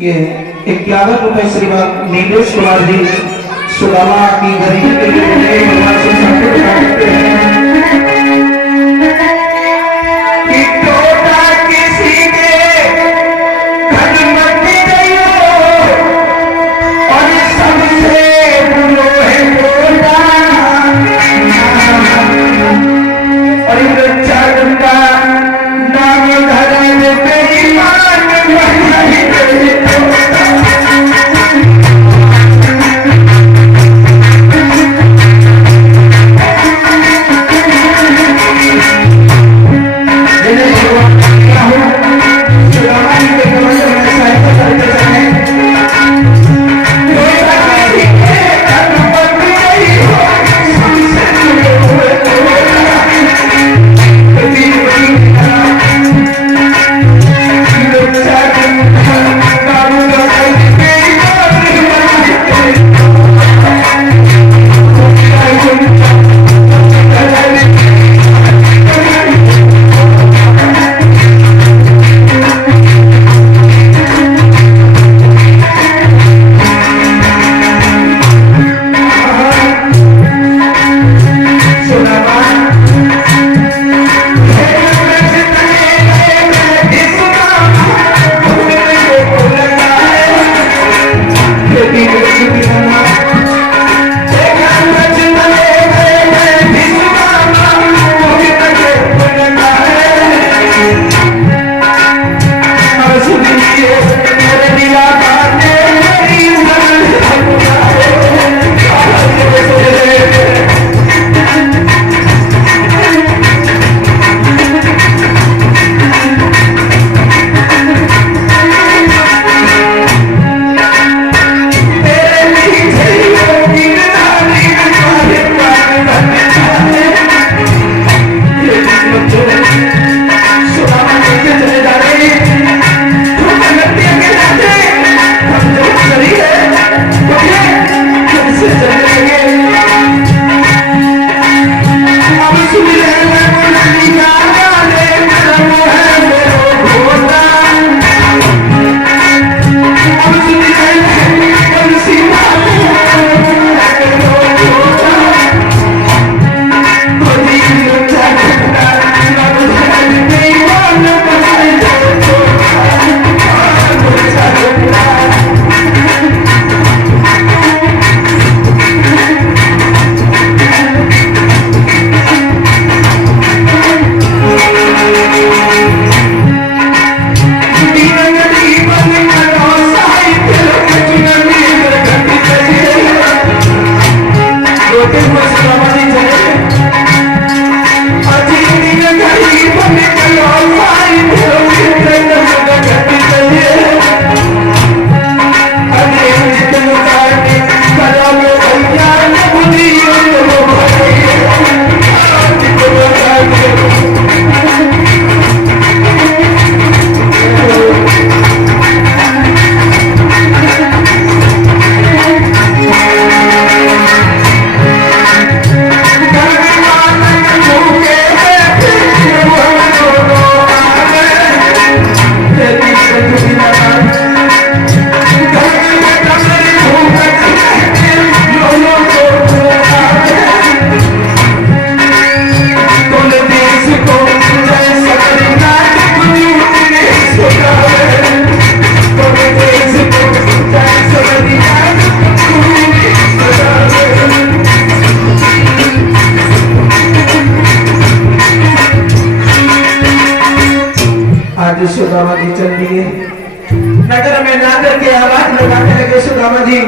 ये 51 रुपए श्रीमान नीलेश कुमार जी सुदामा की गरीबी के लिए भगवान से संकट मांगते हैं। सुदामा जी चल दिए नगर में नागर के आवाज लगाने लगे सुदामा जी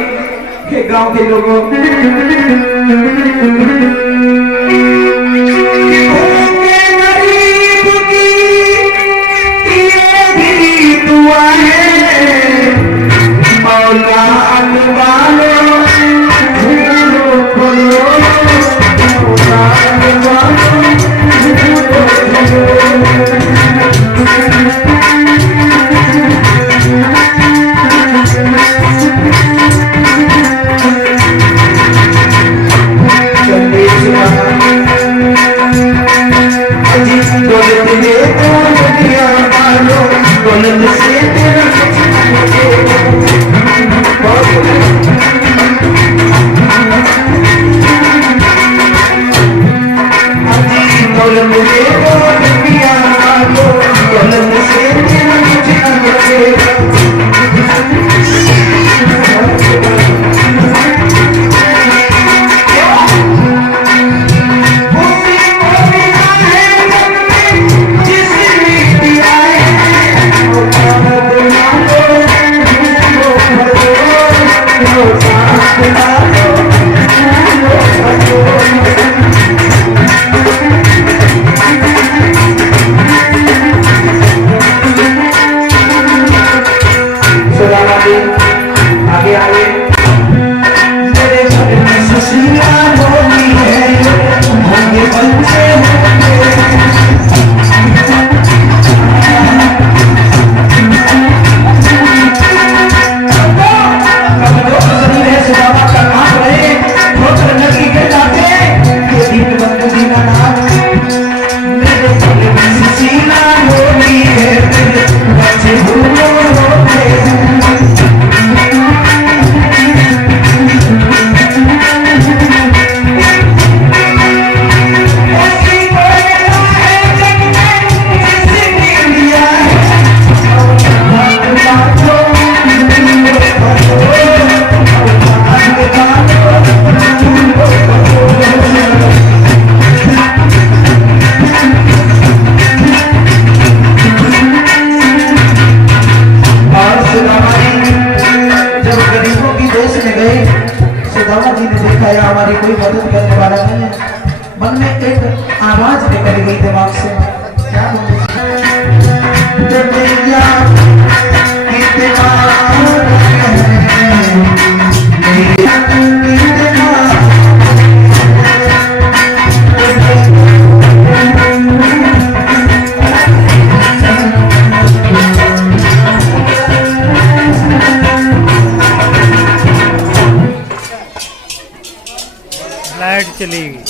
के गांव के लोगों दौलत से तेरा कुछ दौलत से पिया दौलत से तेरा कुछ हमारी कोई मदद करने वाला नहीं है। मन में एक आवाज निकल गई दिमाग से, क्या लाइट चली गई।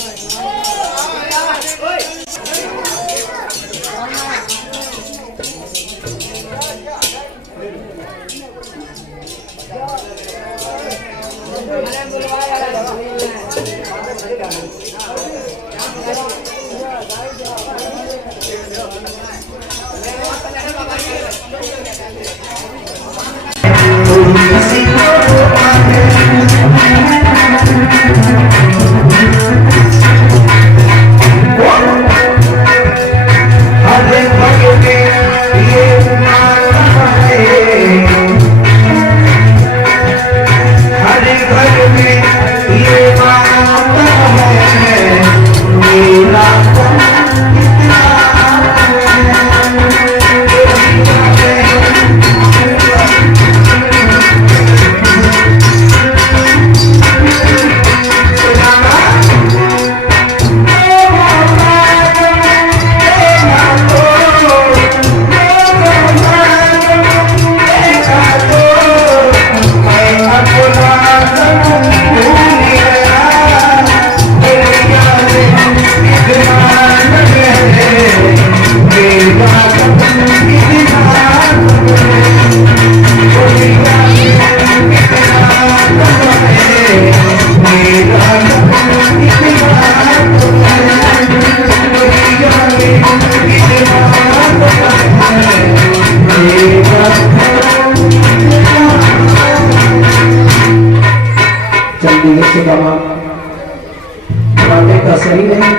का शरीर है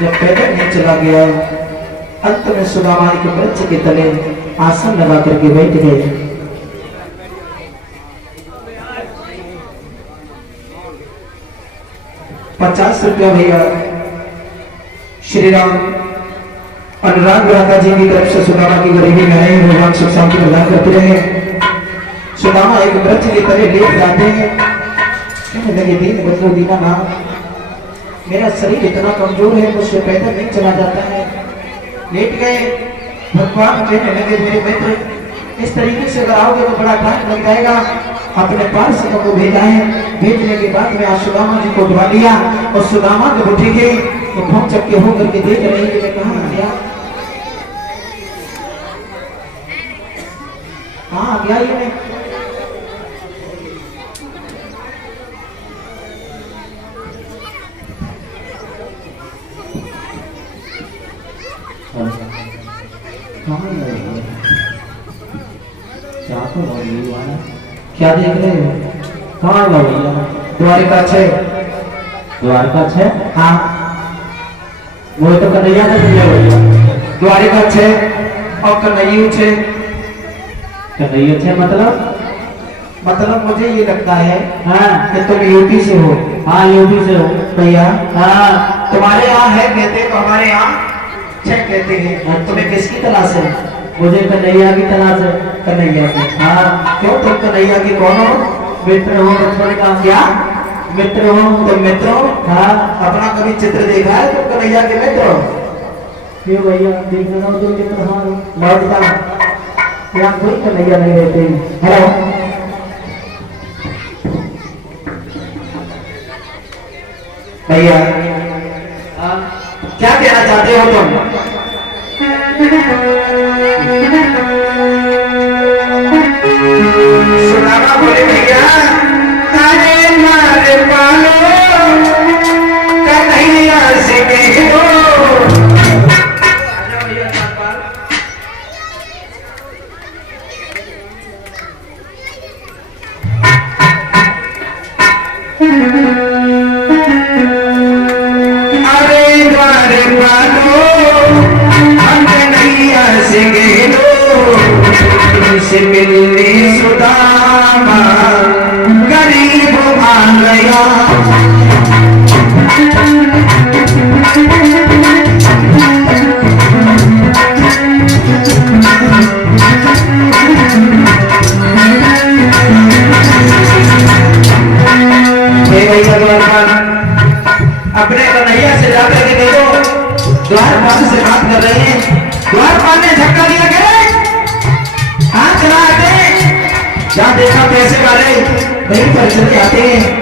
जब पैदल नहीं चला गया, अंत में सुदामा के वृक्ष के तले आसन लगा करके बैठ गए। ₹50 भैया श्री राम अनुराग राधा जी की तरफ से सुदामा की गरीबी में आए, भगवान सुख शांति प्रदान करते रहे। सुदामा एक वृक्ष की तरह लेट जाते हैं, कहने लगे दीन बंधु दीनानाथ, मेरा शरीर इतना कमजोर है, मुझसे पैदल नहीं चला जाता है। लेट गए। भगवान कहने लगे मेरे मित्र, इस तरीके से अगर आओगे तो बड़ा टाइम लग जाएगा। अपने पार्षदों को भेजा है, भेजने के बाद में सुदामा जी को उठवा लिया और सुदामा जब उठेंगे तो भौं चक्के होकर के देख रहे हैं कि मैं कहाँ आ गया। हाँ क्या ये मैं कहाँ गए? क्या तो वाला क्या देख रहे हो? कहाँ गए भैया? द्वारिका 6। द्वारिका 6? हाँ वो तो कन्हैया का भैया भैया। द्वारिका 6 और कन्हैया 6। कन्हैया 6 मतलब मुझे ये लगता है हाँ कि तुम यूपी से हो। हाँ यूपी से हो भैया। हाँ तुम्हारे यहाँ है कहते तो हमारे यहाँ 6 कहते हैं। तुम्हें किसकी तलाश है? मुझे कन्हैया की तलाश है। कन्हैया की? हाँ क्यों तुम कन्हैया की कौन हो? मित्र हो बचपन का। क्या मित्र हो? तुम मित्र हो? हाँ अपना कभी चित्र देखा है तुम कन्हैया के मित्र हो? क्यों भैया देख रहा हूँ तुम चित्र हमारे लौटता यहाँ कोई कन्हैया नहीं रहते। हेलो भैया क्या कहना चाहते हो तुम? सुनामा बोले भैया तारे मारे पालो कन्हैया से कहो। अरे द्वारे पालो हम कन्हैया से कहो से मिलने सुदामा गरीब आ गया। अपने कन्हैया से जाकर के देखो द्वारपाल से बात कर रहे हैं। द्वारपाल ने झटका दिया क्या? हाँ चला आते जहाँ देखा पैसे वाले वहीं पर चले आते हैं।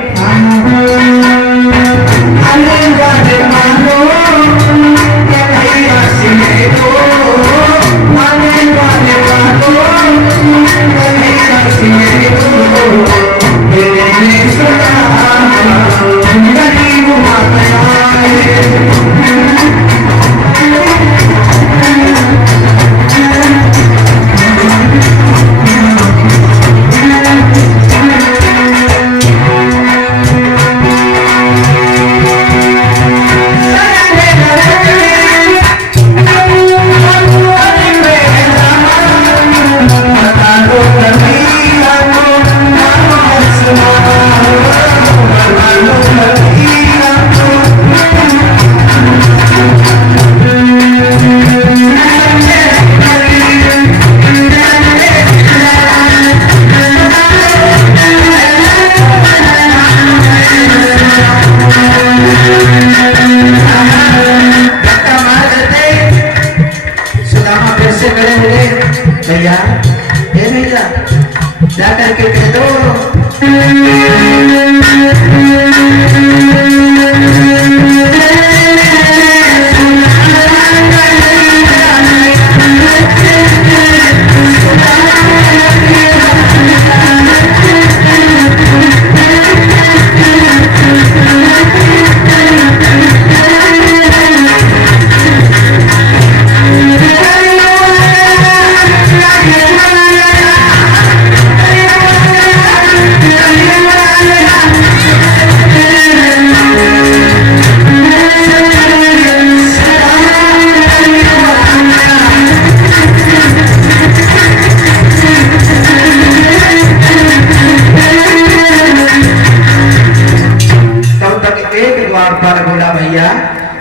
भैया हे भैया जा करके कह दो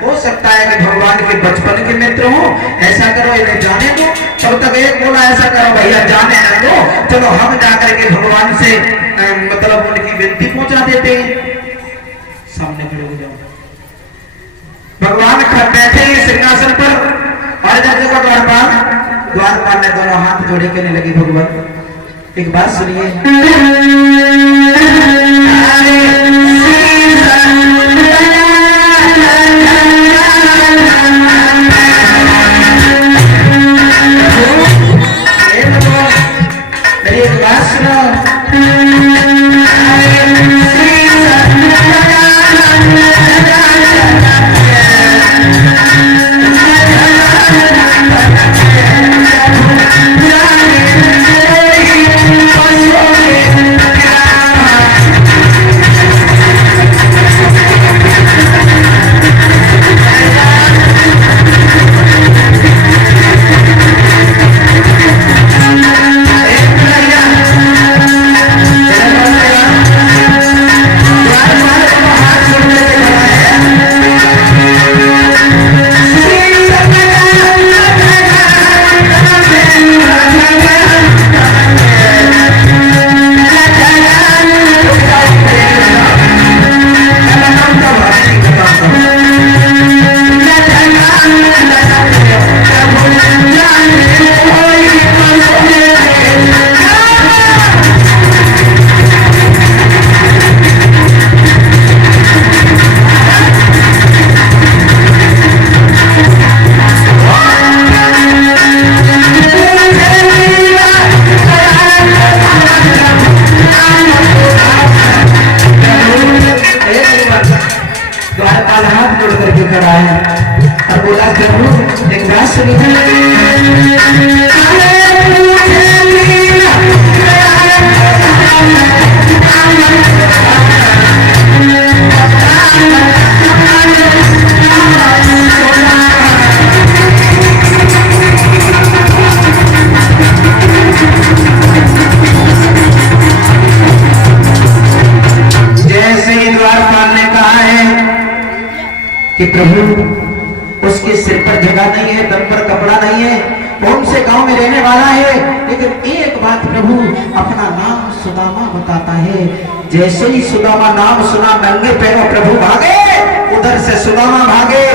हो सकता है कि भगवान के बचपन के मित्र हो। ऐसा करो इन्हें जाने दो। तब तक एक बोला ऐसा करो भैया जाने न दो, चलो हम जाकर के भगवान से मतलब उनकी विनती पहुंचा देते हैं। सामने खड़े हो जाओ। भगवान बैठे हैं सिंहासन पर और जब देखो द्वारपाल ने दोनों हाथ जोड़े कहने लगे भगवान एक बात सुनिए। और बोला प्रभु एक बात सुनिए। जैसे ही द्वारपाल ने कहा है कि प्रभु उसके सिर पर जगह नहीं है, तन पर कपड़ा नहीं है, कौन से गांव में रहने वाला है, लेकिन एक बात प्रभु अपना नाम सुदामा बताता है। जैसे ही सुदामा नाम सुना नंगे पैरों प्रभु भागे, उधर से सुदामा भागे।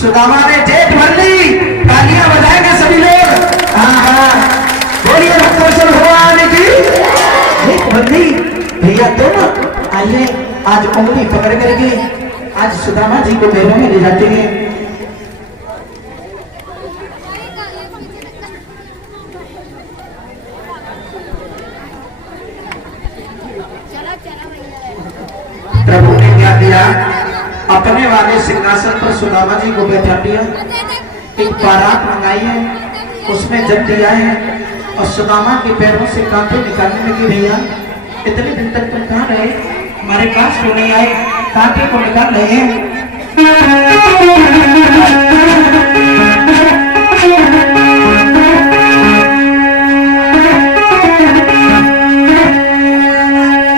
सुदामा ने जेठ भर ली, तालियां बजाएंगे सभी लोग। बोलिए भक्तवत्सल भगवान की जेठ भर ली। भैया तुम आइए, आज उंगली पकड़ करके आज सुदामा जी को पैरों में ले जाते हैं। प्रभु ने क्या दिया, अपने वाले सिंहासन पर सुदामा जी को बैठा दिया। एक बारात मंगाई है, उसमें जब दिया है और सुदामा के पैरों से कांटे निकालने लगे। भैया इतने दिन तक तुम कहाँ रहे, हमारे पास क्यों नहीं आए, कांटे को निकाल रहे हैं।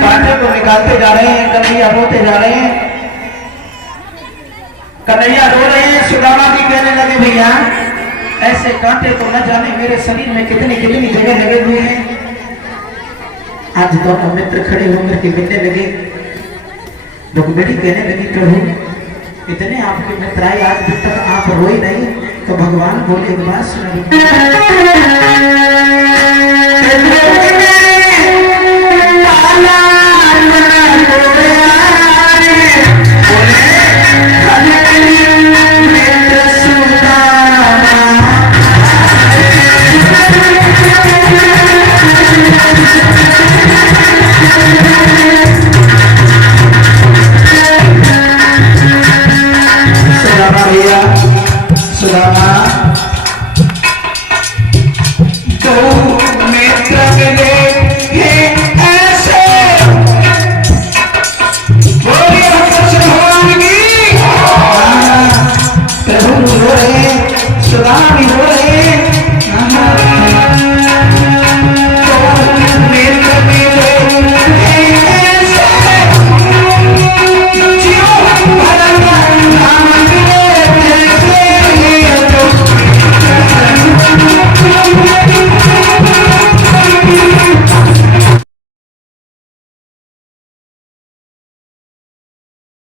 कांटे को निकालते जा रहे हैं, कन्हैया रोते जा रहे हैं, कन्हैया रो रहे हैं। सुदामा भी कहने लगे भैया ऐसे कांटे तो न जाने मेरे शरीर में कितनी कितनी जगह लगे हुए हैं। आज दोनों मित्र खड़े होकर के मिलने लगे। रुक्मिणी कहने लगी प्रभु इतने आपके मित्र आए, आज भी तक आप रोए नहीं, तो भगवान बोले एक बात सुदामा